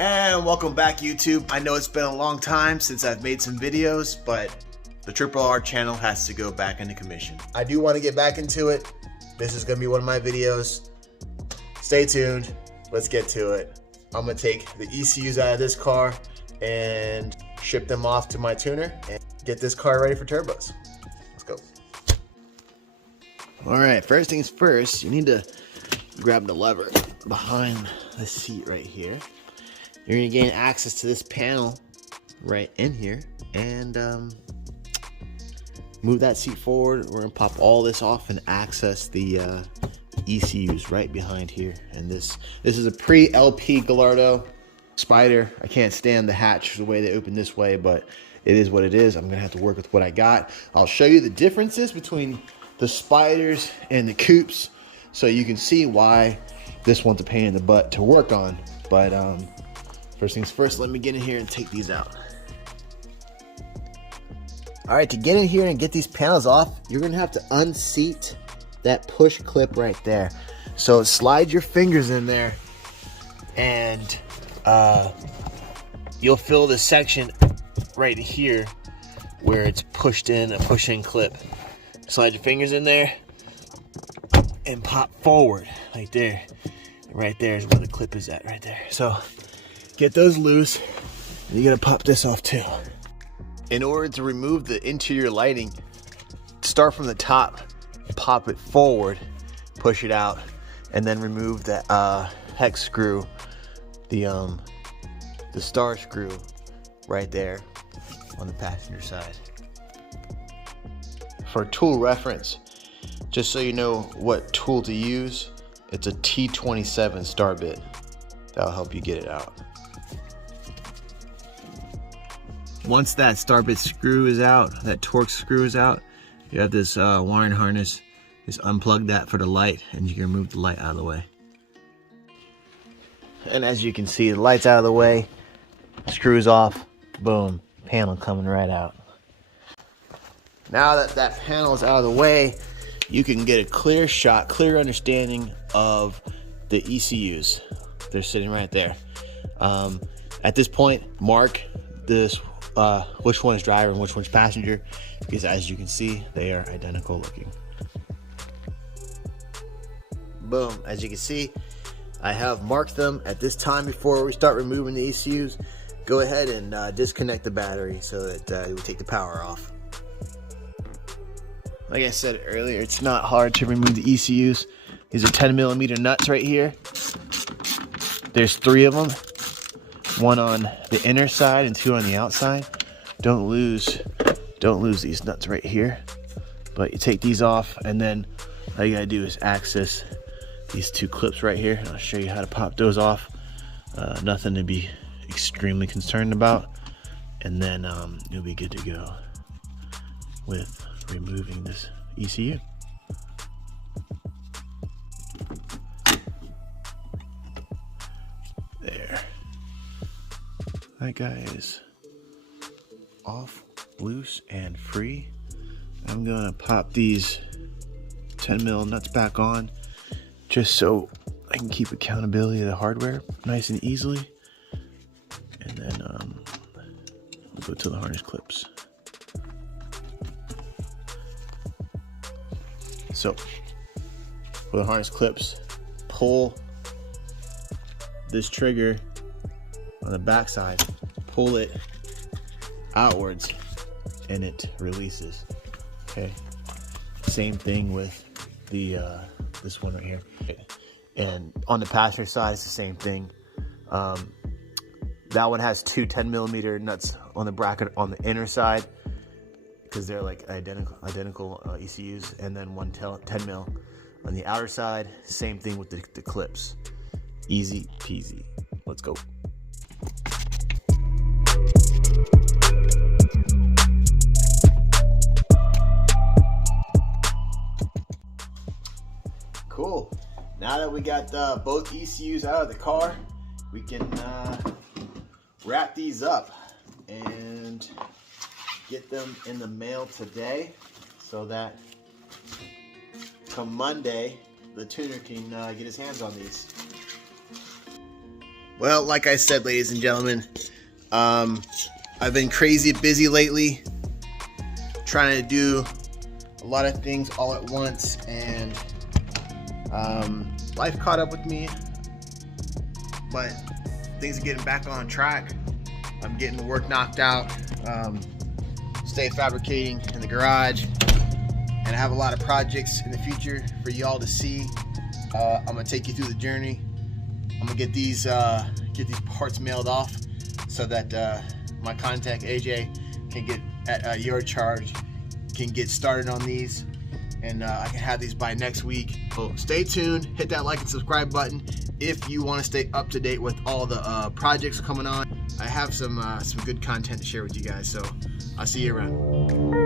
And welcome back, YouTube. I know it's been a long time since I've made some videos, but the Triple R channel has to go back into commission. I do want to get back into it. This is going to be one of my videos. Stay tuned. Let's get to it. I'm going to take the ECUs out of this car and ship them off to my tuner and get this car ready for turbos. Let's go. All right, first things first, you need to grab the lever behind the seat right here. You're going to gain access to this panel right in here and move that seat forward. We're going to pop all this off and access the ECUs right behind here. And this is a Pre-LP Gallardo Spyder. I can't stand the hatch the way they open this way, but it is what it is. I'm going to have to work with what I got. I'll show you the differences between the Spyders and the coupes so you can see why this one's a pain in the butt to work on. But first things first, let me get in here and take these out. All right, to get in here and get these panels off, you're gonna have to unseat that push clip right there. So slide your fingers in there and you'll feel the section right here where it's pushed in, a push-in clip. Slide your fingers in there and pop forward like there. Right there is where the clip is at, right there. So get those loose, and you gotta pop this off too. In order to remove the interior lighting, start from the top, pop it forward, push it out, and then remove the hex screw, the star screw right there on the passenger side. For tool reference, just so you know what tool to use, it's a T27 star bit. That'll help you get it out. Once that star bit screw is out, that Torx screw is out, you have this wiring harness. Just unplug that for the light and you can remove the light out of the way. And as you can see, the light's out of the way, screws off, boom, panel coming right out. Now that that panel is out of the way, you can get a clear shot, clear understanding of the ECUs. They're sitting right there. At this point, mark this which one is driver and which one's passenger, because as you can see, they are identical looking. Boom, as you can see, I have marked them. At this time, before we start removing the ECUs, go ahead and disconnect the battery so that it will take the power off. Like I said earlier, it's not hard to remove the ECUs. These are 10mm nuts right here. There's 3 of them. 1 on the inner side and 2 on the outside. Don't lose these nuts right here. But you take these off, and then all you gotta do is access these 2 clips right here. I'll show you how to pop those off. Nothing to be extremely concerned about. And then you'll be good to go with removing this ECU. There. That guy is off, loose, and free. I'm gonna pop these 10mm nuts back on just so I can keep accountability of the hardware nice and easily. And then we'll go to the harness clips. So for the harness clips, pull this trigger on the back side, pull it outwards, and it releases. Okay. Same thing with the this one right here. And on the passenger side, it's the same thing. That one has 2 10mm nuts on the bracket on the inner side, because they're like identical ECUs, and then 1 10mm on the outer side. Same thing with the clips. Easy peasy. Let's go. Cool. Now that we got both ECUs out of the car, we can wrap these up and get them in the mail today so that come Monday the tuner can get his hands on these. Well, like I said, ladies and gentlemen, I've been crazy busy lately, trying to do a lot of things all at once, and life caught up with me, but things are getting back on track. I'm getting the work knocked out, stay fabricating in the garage, and I have a lot of projects in the future for y'all to see. I'm gonna take you through the journey. I'm gonna get these parts mailed off so that my contact AJ can get at your charge, can get started on these, and I can have these by next week. So stay tuned, hit that like and subscribe button if you want to stay up to date with all the projects coming on. I have some good content to share with you guys, so I'll see you around.